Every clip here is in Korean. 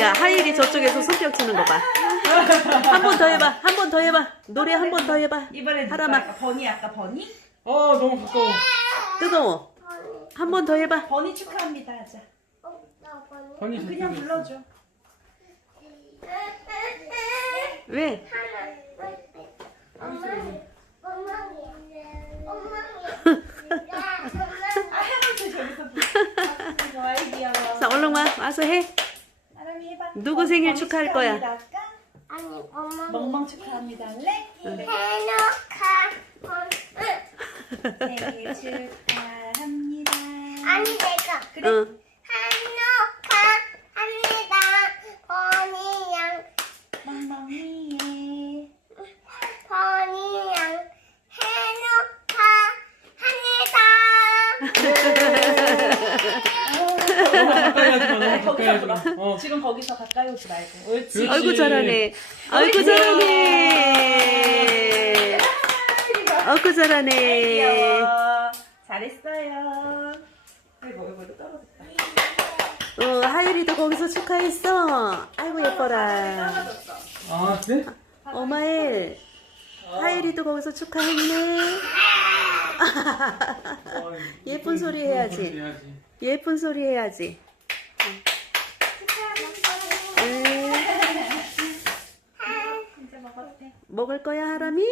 자, 하일이 저쪽에서 손뼉 치는 거 봐. 한 번 더 해봐. 한 번 더 해봐. 노래 한 번 더 해봐. 이번에 누가 하람아. 할까? 버니 아까 버니? 아 너무 가까워. 뜨거워. 한 번 더 해봐. 버니 축하합니다 하자. 번이 그냥 불러줘. 왜? 아 불러. 귀여워. 자, 얼른 와. 와서 해. 누구 생일 축하할 거야? 아니 엄마 멍멍 축하합니다 할래? 그래. 해놓가 생일 축하합니다. 아니 내가 그래. 응. 해놓가 하지 아니, 가까이 거기서 하지. 어. 지금 거기서 가까이 오지 말고. 옳지. 그렇지. 아이고 잘하네. 아이고 잘하네. 아이고 잘하네. 귀여워. 잘했어요. 아이고 이거 떨어졌다. 어, 하율이도 거기서 축하했어. 아이고 예뻐라. 떨어졌어. 아 그래? 어마엘. 하율이도 거기서 축하했네. 어, 예쁜. 소리 해야지. 예쁜 소리 해야지. 음, 이제 먹을 거야 하람이?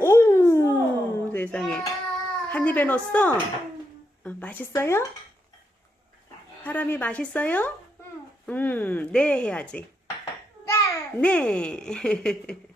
오 세상에. 한 입에 넣었어? 어, 맛있어요? 하람이 맛있어요? 음, 네 해야지. 네 네.